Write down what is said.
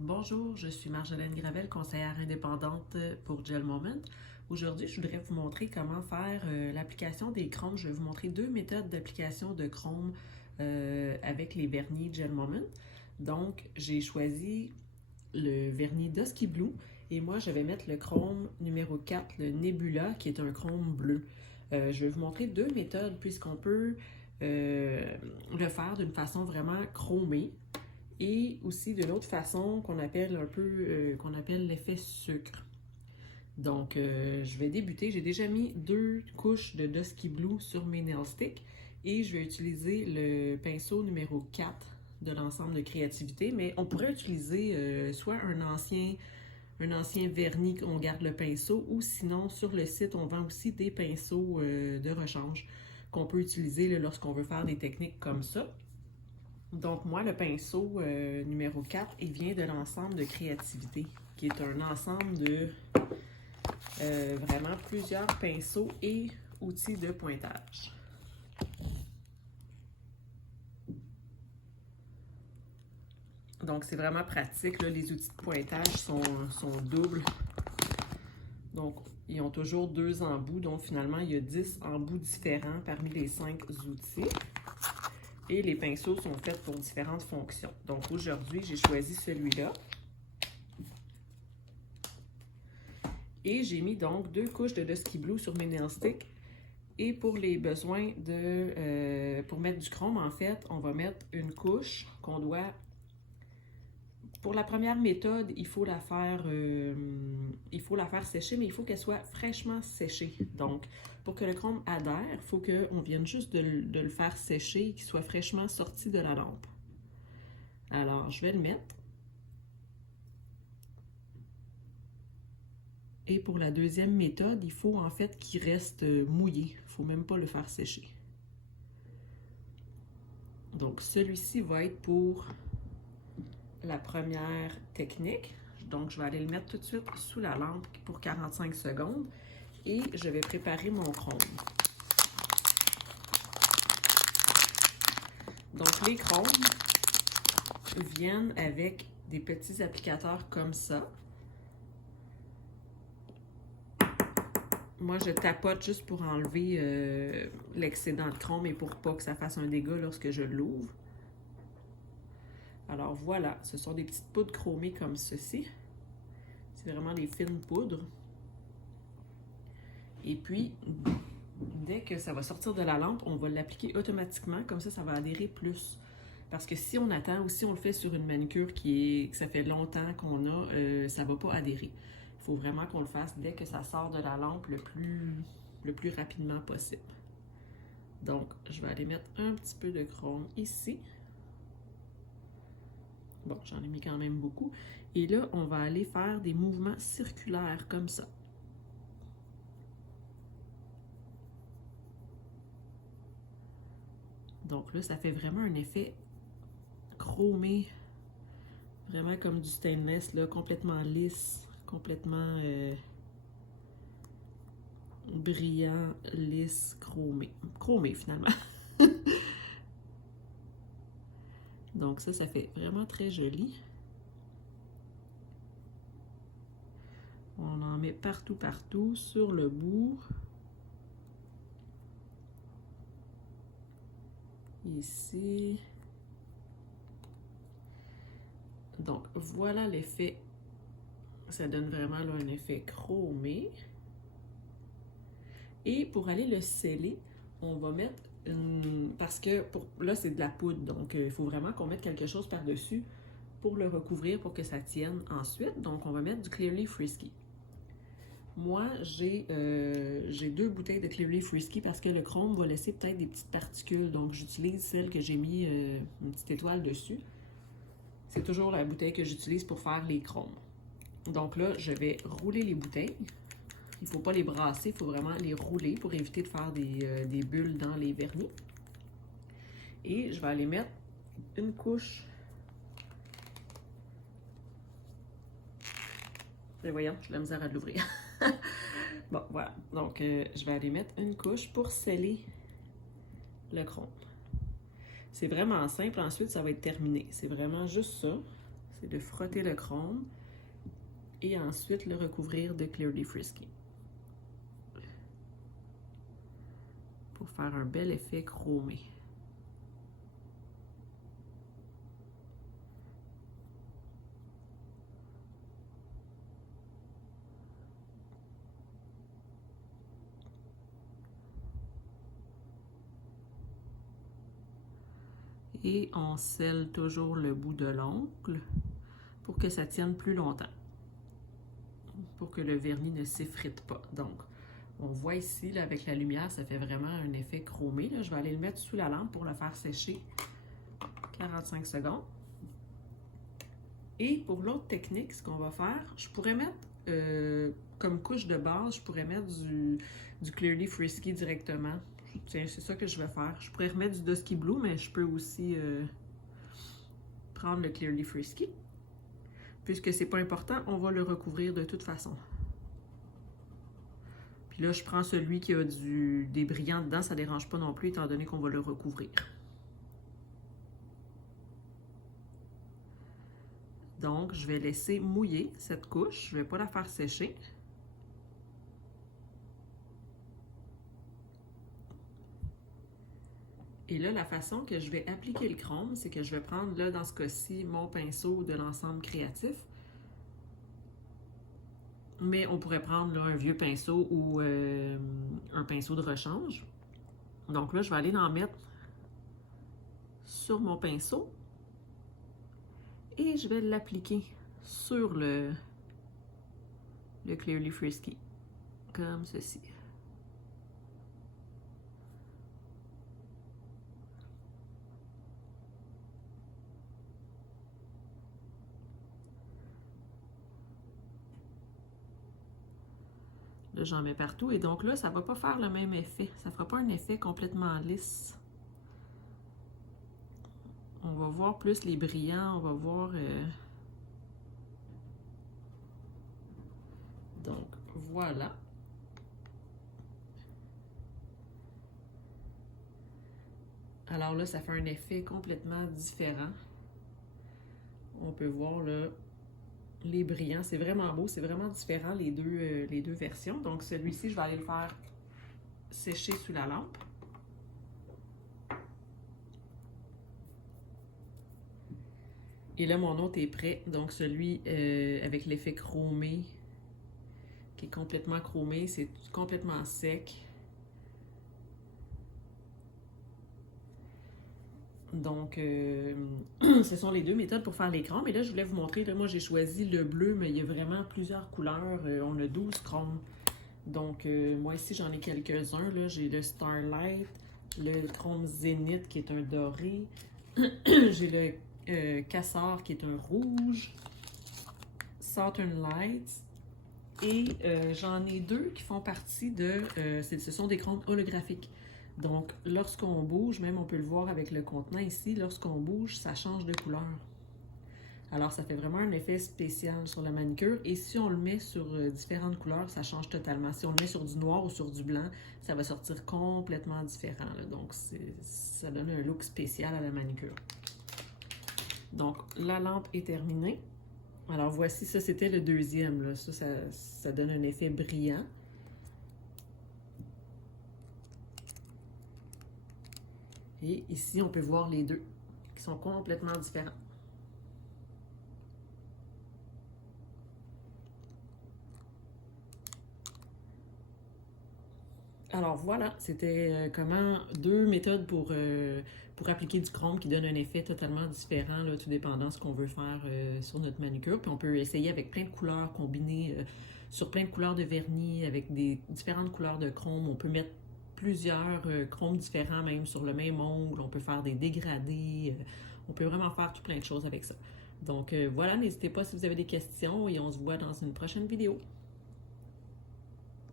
Bonjour, je suis Marjolaine Gravel, conseillère indépendante pour Gel Moment. Aujourd'hui, je voudrais vous montrer comment faire l'application des crômes. Je vais vous montrer deux méthodes d'application de chrome avec les vernis Gel Moment. Donc, j'ai choisi le vernis Dusky Blue et moi, je vais mettre le chrome numéro 4, le Nebula, qui est un chrome bleu. Je vais vous montrer deux méthodes puisqu'on peut le faire d'une façon vraiment chromée. Et aussi de l'autre façon qu'on appelle qu'on appelle l'effet sucre. Donc, je vais débuter. J'ai déjà mis deux couches de Dusky Blue sur mes nail sticks et je vais utiliser le pinceau numéro 4 de l'ensemble de créativité, mais on pourrait utiliser soit un ancien vernis, on garde le pinceau, ou sinon sur le site, on vend aussi des pinceaux de rechange qu'on peut utiliser lorsqu'on veut faire des techniques comme ça. Donc, moi, le pinceau numéro 4, il vient de l'ensemble de créativité, qui est un ensemble de vraiment plusieurs pinceaux et outils de pointage. Donc, c'est vraiment pratique. Là, les outils de pointage sont doubles. Donc, ils ont toujours deux embouts. Donc, finalement, il y a 10 embouts différents parmi les 5 outils. Et les pinceaux sont faits pour différentes fonctions. Donc, aujourd'hui, j'ai choisi celui-là. Et j'ai mis donc deux couches de Dusky Blue sur mes nail sticks. Et pour les besoins pour mettre du chrome, en fait, on va mettre une couche qu'on doit... Pour la première méthode, il faut la faire sécher, mais il faut qu'elle soit fraîchement séchée. Donc, pour que le chrome adhère, il faut qu'on vienne juste de le faire sécher et qu'il soit fraîchement sorti de la lampe. Alors, je vais le mettre. Et pour la deuxième méthode, il faut en fait qu'il reste mouillé. Il ne faut même pas le faire sécher. Donc, celui-ci va être pour la première technique. Donc, je vais aller le mettre tout de suite sous la lampe pour 45 secondes. Et je vais préparer mon chrome. Donc, les chromes viennent avec des petits applicateurs comme ça. Moi, je tapote juste pour enlever l'excédent de chrome et pour pas que ça fasse un dégât lorsque je l'ouvre. Alors voilà, ce sont des petites poudres chromées comme ceci. C'est vraiment des fines poudres. Et puis, dès que ça va sortir de la lampe, on va l'appliquer automatiquement. Comme ça va adhérer plus. Parce que si on attend ou si on le fait sur une manucure que ça fait longtemps qu'on a, ça ne va pas adhérer. Il faut vraiment qu'on le fasse dès que ça sort de la lampe le plus rapidement possible. Donc, je vais aller mettre un petit peu de chrome ici. Bon, j'en ai mis quand même beaucoup. Et là, on va aller faire des mouvements circulaires comme ça. Donc là, ça fait vraiment un effet chromé, vraiment comme du stainless, là, complètement lisse, complètement brillant, lisse, chromé. Chromé, finalement. Donc ça fait vraiment très joli. On en met partout, partout, sur le bout. Ici. Donc, voilà l'effet. Ça donne vraiment là, un effet chromé. Et pour aller le sceller, on va mettre parce que là, c'est de la poudre. Donc, il faut vraiment qu'on mette quelque chose par-dessus pour le recouvrir pour que ça tienne ensuite. Donc, on va mettre du Clearly Frisky. Moi, j'ai deux bouteilles de Clearly Frisky parce que le chrome va laisser peut-être des petites particules. Donc, j'utilise celle que j'ai mis une petite étoile dessus. C'est toujours la bouteille que j'utilise pour faire les chromes. Donc là, je vais rouler les bouteilles. Il ne faut pas les brasser, il faut vraiment les rouler pour éviter de faire des bulles dans les vernis. Et je vais aller mettre une couche. Et voyons, j'ai la misère à l'ouvrir. Bon, voilà. Donc, je vais aller mettre une couche pour sceller le chrome. C'est vraiment simple. Ensuite, ça va être terminé. C'est vraiment juste ça. c'est de frotter le chrome et ensuite le recouvrir de Clearly Frisky pour faire un bel effet chromé. Et on scelle toujours le bout de l'ongle pour que ça tienne plus longtemps, pour que le vernis ne s'effrite pas. Donc, on voit ici, là, avec la lumière, ça fait vraiment un effet chromé. Là. Je vais aller le mettre sous la lampe pour le faire sécher 45 secondes. Et pour l'autre technique, ce qu'on va faire, je pourrais mettre, comme couche de base, je pourrais mettre du Clearly Frisky directement. Tiens, c'est ça que je vais faire. Je pourrais remettre du Dusky Blue, mais je peux aussi prendre le Clearly Frisky. Puisque c'est pas important, on va le recouvrir de toute façon. Puis là, je prends celui qui a des brillants dedans, ça ne dérange pas non plus, étant donné qu'on va le recouvrir. Donc, je vais laisser mouiller cette couche. Je ne vais pas la faire sécher. Et là, la façon que je vais appliquer le chrome, c'est que je vais prendre, là, dans ce cas-ci, mon pinceau de l'ensemble créatif. Mais on pourrait prendre là, un vieux pinceau ou un pinceau de rechange. Donc là, je vais aller en mettre sur mon pinceau et je vais l'appliquer sur le Clearly Frisky, comme ceci. Là, j'en mets partout et donc là, ça ne va pas faire le même effet. Ça ne fera pas un effet complètement lisse. On va voir plus les brillants, on va voir... Donc, voilà. Alors là, ça fait un effet complètement différent. On peut voir là... Les brillants, c'est vraiment beau, c'est vraiment différent les deux versions. Donc celui-ci, je vais aller le faire sécher sous la lampe. Et là, mon autre est prêt. Donc celui avec l'effet chromé, qui est complètement chromé, c'est complètement sec. Donc, ce sont les deux méthodes pour faire l'écran. Mais là, je voulais vous montrer, là, moi j'ai choisi le bleu, mais il y a vraiment plusieurs couleurs. On a 12 chromes. Donc, moi ici, j'en ai quelques-uns. J'ai le Starlight, le chrome Zénith qui est un doré. J'ai le Cassar qui est un rouge. Southern Lights. Et j'en ai deux qui font partie de... ce sont des chromes holographiques. Donc, lorsqu'on bouge, même on peut le voir avec le contenant ici, lorsqu'on bouge, ça change de couleur. Alors, ça fait vraiment un effet spécial sur la manicure. Et si on le met sur différentes couleurs, ça change totalement. Si on le met sur du noir ou sur du blanc, ça va sortir complètement différent. Là. Donc, ça donne un look spécial à la manicure. Donc, la lampe est terminée. Alors, voici, ça, c'était le deuxième. Là. Ça donne un effet brillant. Et ici, on peut voir les deux qui sont complètement différents. Alors voilà, c'était comment deux méthodes pour appliquer du chrome qui donnent un effet totalement différent, là, tout dépendant de ce qu'on veut faire sur notre manucure. Puis on peut essayer avec plein de couleurs, combiner sur plein de couleurs de vernis, avec des différentes couleurs de chrome. On peut mettre plusieurs chromes différents même sur le même ongle. On peut faire des dégradés. On peut vraiment faire tout plein de choses avec ça. Donc voilà, n'hésitez pas si vous avez des questions et on se voit dans une prochaine vidéo.